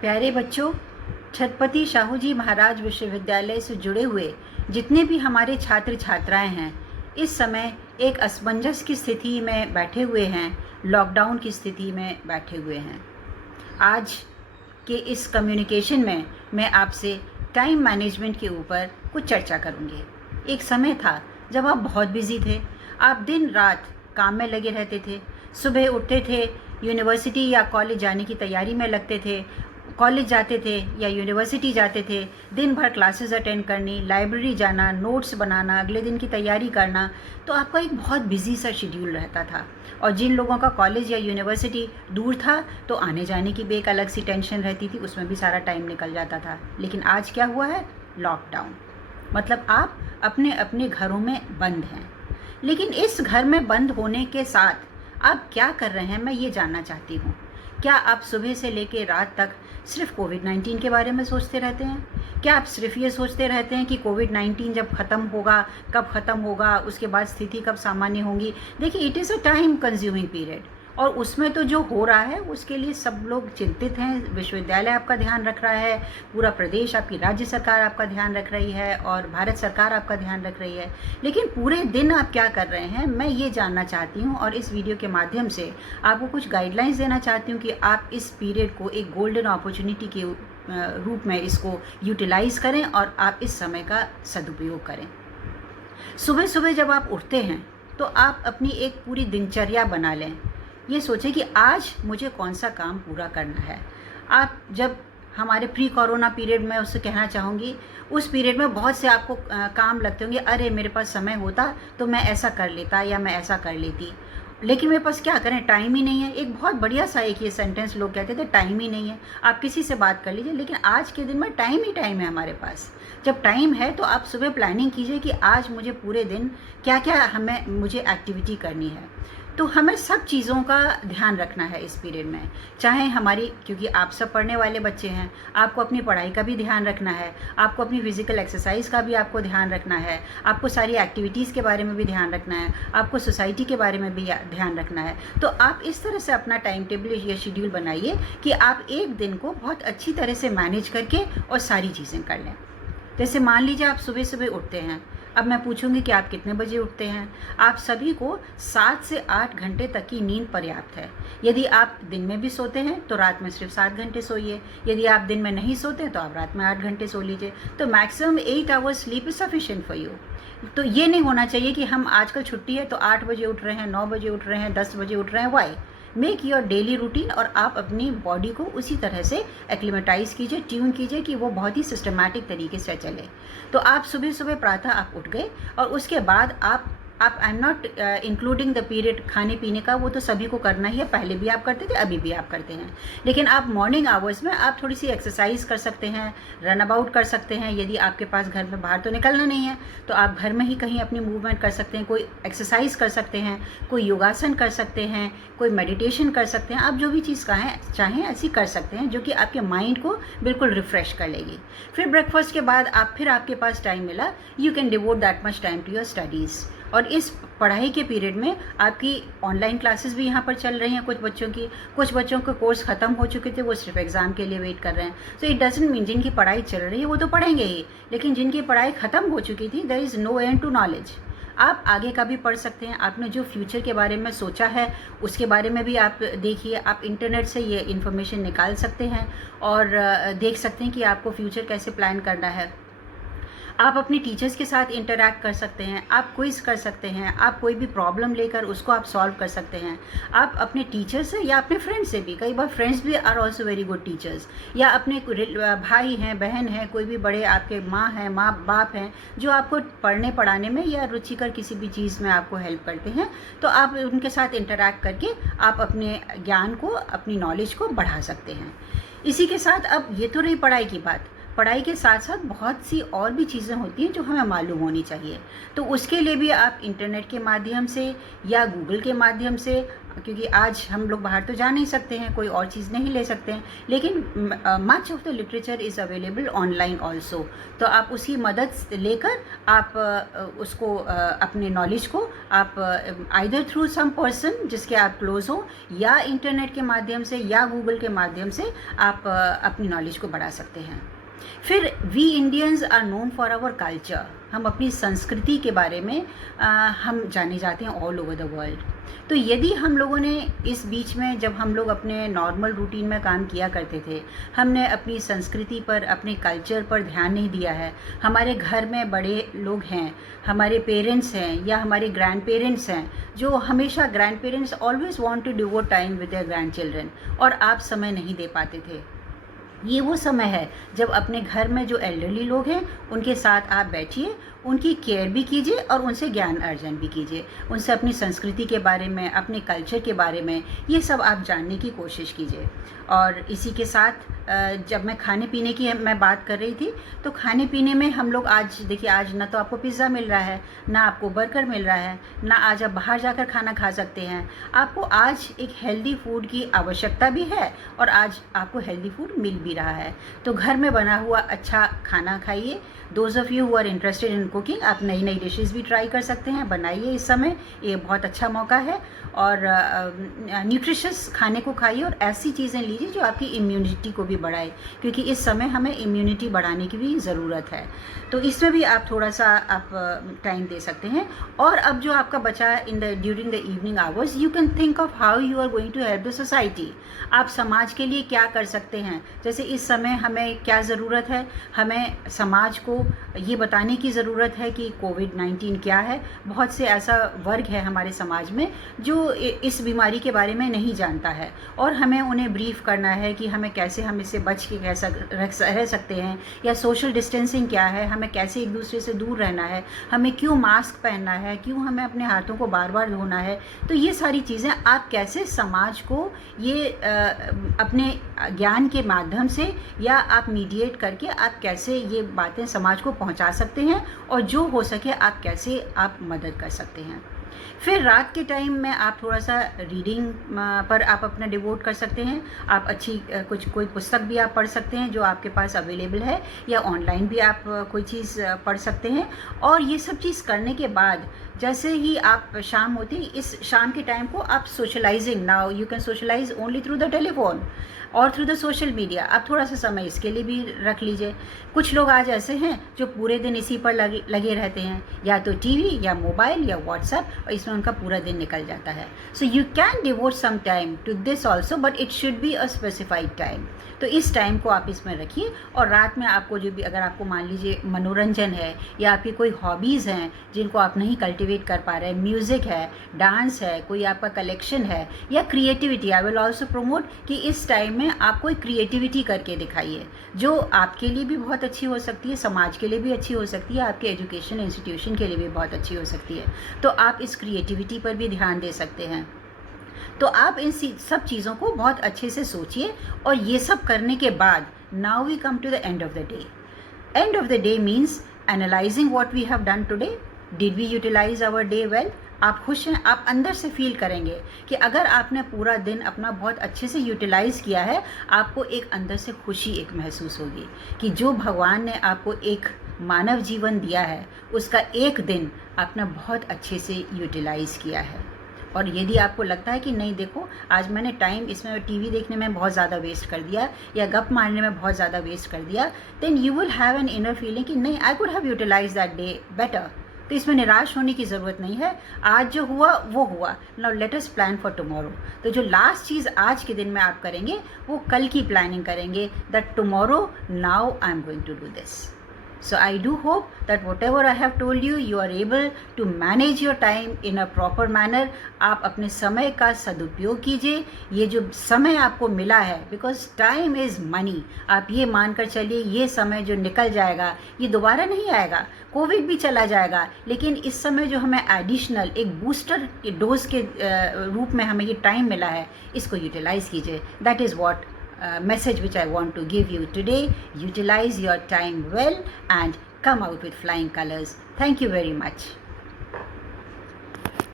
प्यारे बच्चों, छत्रपति शाहू जी महाराज विश्वविद्यालय से जुड़े हुए जितने भी हमारे छात्र छात्राएं हैं, इस समय एक असमंजस की स्थिति में बैठे हुए हैं, लॉकडाउन की स्थिति में बैठे हुए हैं। आज के इस कम्युनिकेशन में मैं आपसे टाइम मैनेजमेंट के ऊपर कुछ चर्चा करूंगी। एक समय था जब आप बहुत बिजी थे, आप दिन रात काम में लगे रहते थे। सुबह उठते थे, यूनिवर्सिटी या कॉलेज जाने की तैयारी में लगते थे, कॉलेज जाते थे या यूनिवर्सिटी जाते थे, दिन भर क्लासेस अटेंड करनी, लाइब्रेरी जाना, नोट्स बनाना, अगले दिन की तैयारी करना। तो आपका एक बहुत बिजी सा शेड्यूल रहता था। और जिन लोगों का कॉलेज या यूनिवर्सिटी दूर था तो आने जाने की भी एक अलग सी टेंशन रहती थी, उसमें भी सारा टाइम निकल जाता था। लेकिन आज क्या हुआ है? लॉकडाउन। मतलब आप अपने अपने घरों में बंद हैं। लेकिन इस घर में बंद होने के साथ आप क्या कर रहे हैं, मैं ये जानना चाहती हूँ। क्या आप सुबह से लेकर रात तक सिर्फ कोविड-19 के बारे में सोचते रहते हैं? क्या आप सिर्फ ये सोचते रहते हैं कि कोविड-19 जब ख़त्म होगा, कब ख़त्म होगा, उसके बाद स्थिति कब सामान्य होगी? देखिए, it is a time consuming period, और उसमें तो जो हो रहा है उसके लिए सब लोग चिंतित हैं। विश्वविद्यालय आपका ध्यान रख रहा है, पूरा प्रदेश, आपकी राज्य सरकार आपका ध्यान रख रही है, और भारत सरकार आपका ध्यान रख रही है। लेकिन पूरे दिन आप क्या कर रहे हैं, मैं ये जानना चाहती हूँ, और इस वीडियो के माध्यम से आपको कुछ गाइडलाइंस देना चाहती हूँ कि आप इस पीरियड को एक गोल्डन अपॉर्चुनिटी के रूप में इसको यूटिलाइज़ करें और आप इस समय का सदुपयोग करें। सुबह सुबह जब आप उठते हैं तो आप अपनी एक पूरी दिनचर्या बना लें। ये सोचें कि आज मुझे कौन सा काम पूरा करना है। आप जब हमारे प्री कोरोना पीरियड में उससे कहना चाहूँगी, उस पीरियड में बहुत से आपको काम लगते होंगे, अरे मेरे पास समय होता तो मैं ऐसा कर लेता या मैं ऐसा कर लेती, लेकिन मेरे पास क्या करें, टाइम ही नहीं है। एक बहुत बढ़िया सा एक ये सेंटेंस लोग कहते थे, टाइम ही नहीं है। आप किसी से बात कर लीजिए, लेकिन आज के दिन में टाइम ही टाइम है हमारे पास। जब टाइम है तो आप सुबह प्लानिंग कीजिए कि आज मुझे पूरे दिन क्या क्या मुझे एक्टिविटी करनी है। तो हमें सब चीज़ों का ध्यान रखना है इस पीरियड में। चाहे हमारी, क्योंकि आप सब पढ़ने वाले बच्चे हैं, आपको अपनी पढ़ाई का भी ध्यान रखना है, आपको अपनी फिजिकल एक्सरसाइज का भी आपको ध्यान रखना है, आपको सारी एक्टिविटीज़ के बारे में भी ध्यान रखना है, आपको सोसाइटी के बारे में भी ध्यान रखना है। तो आप इस तरह से अपना टाइम टेबल या शेड्यूल बनाइए कि आप एक दिन को बहुत अच्छी तरह से मैनेज करके और सारी चीज़ें कर लें। जैसे मान लीजिए आप सुबह सुबह उठते हैं। अब मैं पूछूंगी कि आप कितने बजे उठते हैं। आप सभी को 7 से 8 घंटे तक की नींद पर्याप्त है। यदि आप दिन में भी सोते हैं तो रात में सिर्फ 7 घंटे सोइए। यदि आप दिन में नहीं सोते हैं तो आप रात में 8 घंटे सो लीजिए। तो maximum 8 hours sleep is sufficient for you. तो ये नहीं होना चाहिए कि हम आजकल छुट्टी है तो 8 बजे उठ रहे हैं, 9 बजे उठ रहे हैं, 10 बजे उठ रहे हैं। Why? Make your daily routine, और आप अपनी बॉडी को उसी तरह से एक्लिमेटाइज कीजिए, ट्यून कीजिए कि वो बहुत ही सिस्टमैटिक तरीके से चले। तो आप सुबह सुबह प्रातः आप उठ गए, और उसके बाद आप I am not including the period खाने पीने का, वो तो सभी को करना ही है, पहले भी आप करते थे, अभी भी आप करते हैं। लेकिन आप मॉर्निंग आवर्स में आप थोड़ी सी एक्सरसाइज कर सकते हैं, रन अबाउट कर सकते हैं। यदि आपके पास घर में बाहर तो निकलना नहीं है तो आप घर में ही कहीं अपनी मूवमेंट कर सकते हैं, कोई एक्सरसाइज कर सकते हैं, कोई योगासन कर सकते हैं, कोई मेडिटेशन कर सकते हैं। आप जो भी चीज़ चाहें ऐसी कर सकते हैं जो कि आपके माइंड को बिल्कुल रिफ्रेश कर लेगी। फिर ब्रेकफास्ट के बाद फिर आपके पास टाइम मिला, you can devote that much time to your studies. और इस पढ़ाई के पीरियड में आपकी ऑनलाइन क्लासेस भी यहाँ पर चल रही हैं कुछ बच्चों की। कुछ बच्चों के कोर्स ख़त्म हो चुके थे, वो सिर्फ एग्ज़ाम के लिए वेट कर रहे हैं। सो इट डजंट मीन जिनकी पढ़ाई चल रही है वो तो पढ़ेंगे ही, लेकिन जिनकी पढ़ाई ख़त्म हो चुकी थी, there is no end to knowledge. आप आगे का भी पढ़ सकते हैं। आपने जो फ्यूचर के बारे में सोचा है उसके बारे में भी आप देखिए। आप इंटरनेट से ये इन्फॉर्मेशन निकाल सकते हैं और देख सकते हैं कि आपको फ्यूचर कैसे प्लान करना है। आप अपने टीचर्स के साथ इंटरैक्ट कर सकते हैं, आप क्विज़ कर सकते हैं, आप कोई भी प्रॉब्लम लेकर उसको आप सॉल्व कर सकते हैं। आप अपने टीचर से या अपने फ्रेंड्स से भी, कई बार फ्रेंड्स भी are also very good teachers, या अपने भाई हैं, बहन हैं, कोई भी बड़े आपके माँ हैं, माँ बाप हैं, जो आपको पढ़ने पढ़ाने में या रुचिकर किसी भी चीज़ में आपको हेल्प करते हैं, तो आप उनके साथ इंटरैक्ट करके आप अपने ज्ञान को, अपनी नॉलेज को बढ़ा सकते हैं। इसी के साथ अब ये तो रही पढ़ाई की बात। पढ़ाई के साथ साथ बहुत सी और भी चीज़ें होती हैं जो हमें मालूम होनी चाहिए। तो उसके लिए भी आप इंटरनेट के माध्यम से या गूगल के माध्यम से क्योंकि आज हम लोग बाहर तो जा नहीं सकते हैं, कोई और चीज़ नहीं ले सकते हैं, लेकिन much of the literature is available online also. तो आप उसकी मदद लेकर आप उसको अपने नॉलेज को आप आइदर थ्रू सम पर्सन जिसके आप क्लोज हो, या इंटरनेट के माध्यम से या गूगल के माध्यम से आप अपनी नॉलेज को बढ़ा सकते हैं। फिर we Indians are known for our culture, हम अपनी संस्कृति के बारे में हम जाने जाते हैं ऑल ओवर द वर्ल्ड। तो यदि हम लोगों ने इस बीच में, जब हम लोग अपने नॉर्मल रूटीन में काम किया करते थे, हमने अपनी संस्कृति पर, अपने कल्चर पर ध्यान नहीं दिया है, हमारे घर में बड़े लोग हैं, हमारे पेरेंट्स हैं या हमारे ग्रैंड पेरेंट्स हैं, जो हमेशा grand parents always want to devote time with their grand children, और आप समय नहीं दे पाते थे। ये वो समय है जब अपने घर में जो एल्डरली लोग हैं उनके साथ आप बैठिए, उनकी केयर भी कीजिए और उनसे ज्ञान अर्जन भी कीजिए, उनसे अपनी संस्कृति के बारे में, अपने कल्चर के बारे में, ये सब आप जानने की कोशिश कीजिए। और इसी के साथ जब मैं खाने पीने की मैं बात कर रही थी, तो खाने पीने में हम लोग आज देखिए, आज ना तो आपको पिज़्ज़ा मिल रहा है, ना आपको बर्गर मिल रहा है, ना आज आप बाहर जाकर खाना खा सकते हैं। आपको आज एक हेल्दी फूड की आवश्यकता भी है और आज आपको हेल्दी फूड मिल भी रहा है। तो घर में बना हुआ अच्छा खाना खाइए। Those of you who are interested in cooking, आप नई नई डिशेज़ भी ट्राई कर सकते हैं, बनाइए इस समय, ये बहुत अच्छा मौका है। और न्यूट्रिशियस खाने को खाइए और ऐसी चीज़ें लीजिए जो आपकी इम्यूनिटी को भी बढ़ाए, क्योंकि इस समय हमें इम्यूनिटी बढ़ाने की भी ज़रूरत है। तो इसमें भी आप थोड़ा सा आप टाइम दे सकते हैं। और अब जो आपका बचा during the evening hours, you can think of how you are going to help the society. आप समाज के लिए क्या कर सकते हैं। जैसे इस समय हमें क्या ज़रूरत है, हमें समाज को ये बताने की ज़रूरत है कि कोविड-19 क्या है। बहुत से ऐसा वर्ग है हमारे समाज में जो इस बीमारी के बारे में नहीं जानता है, और हमें उन्हें ब्रीफ करना है कि हमें कैसे, हम इससे बच के कैसा रह सकते हैं, या सोशल डिस्टेंसिंग क्या है, हमें कैसे एक दूसरे से दूर रहना है, हमें क्यों मास्क पहनना है, क्यों हमें अपने हाथों को बार बार धोना है। तो ये सारी चीज़ें आप कैसे समाज को ये अपने ज्ञान के माध्यम से या आप मीडिएट करके आप कैसे ये बातें समाज को पहुंचा सकते हैं, और जो हो सके आप कैसे आप मदद कर सकते हैं। फिर रात के टाइम में आप थोड़ा सा रीडिंग पर आप अपना डिवोट कर सकते हैं। आप अच्छी कोई पुस्तक भी आप पढ़ सकते हैं जो आपके पास अवेलेबल है, या ऑनलाइन भी आप कोई चीज़ पढ़ सकते हैं। और ये सब चीज़ करने के बाद जैसे ही आप शाम होती, इस शाम के टाइम को आप socialising, now you can socialise only through the telephone और थ्रू द सोशल मीडिया। आप थोड़ा सा समय इसके लिए भी रख लीजिए। कुछ लोग आज ऐसे हैं जो पूरे दिन इसी पर लगे रहते हैं, या तो टीवी या मोबाइल या व्हाट्सएप, और इसमें उनका पूरा दिन निकल जाता है। So you can devote some time to this also, but it should be a specified time. तो इस टाइम को आप इसमें रखिए। और रात में आपको जो भी, अगर आपको मान लीजिए मनोरंजन है या आपकी कोई हॉबीज़ हैं जिनको आप नहीं कल्टिवेट कर पा रहे हैं, म्यूज़िक है, डांस है, कोई आपका कलेक्शन है, या creativity, I will also promote कि इस टाइम में आप कोई क्रिएटिविटी करके दिखाइए जो आपके लिए भी बहुत अच्छी हो सकती है, समाज के लिए भी अच्छी हो सकती है, आपके एजुकेशन इंस्टीट्यूशन के लिए भी बहुत अच्छी हो सकती है। तो आप इस क्रिएटिविटी पर भी ध्यान दे सकते हैं। तो आप इन सब चीज़ों को बहुत अच्छे से सोचिए। और ये सब करने के बाद now we come to the end of the day. End of the day means analysing what we have done today. Did we utilise our day well. आप खुश हैं, आप अंदर से फील करेंगे कि अगर आपने पूरा दिन अपना बहुत अच्छे से यूटिलाइज़ किया है, आपको एक अंदर से खुशी एक महसूस होगी कि जो भगवान ने आपको एक मानव जीवन दिया है, उसका एक दिन आपने बहुत अच्छे से यूटिलाइज़ किया है। और यदि आपको लगता है कि नहीं, देखो आज मैंने टाइम इसमें टीवी देखने में बहुत ज़्यादा वेस्ट कर दिया या गप मारने में बहुत ज़्यादा वेस्ट कर दिया, then you will have an inner feeling कि नहीं, I could have utilise that day better. तो इसमें निराश होने की ज़रूरत नहीं है। आज जो हुआ वो हुआ। Now let us plan for tomorrow. तो जो लास्ट चीज़ आज के दिन में आप करेंगे वो कल की प्लानिंग करेंगे, that tomorrow now I am going to do this. So I do hope that whatever I have told you, you are able to manage your time in a proper manner. आप अपने समय का सदुपयोग कीजिए। ये जो समय आपको मिला है, because time is money, आप ये मानकर चलिए ये समय जो निकल जाएगा ये दोबारा नहीं आएगा। कोविड भी चला जाएगा, लेकिन इस समय जो हमें एडिशनल एक बूस्टर डोज के रूप में हमें ये टाइम मिला है, इसको यूटिलाइज़ कीजिए। That is what message which I want to give you today. Utilize your time well and come out with flying colors. Thank you very much.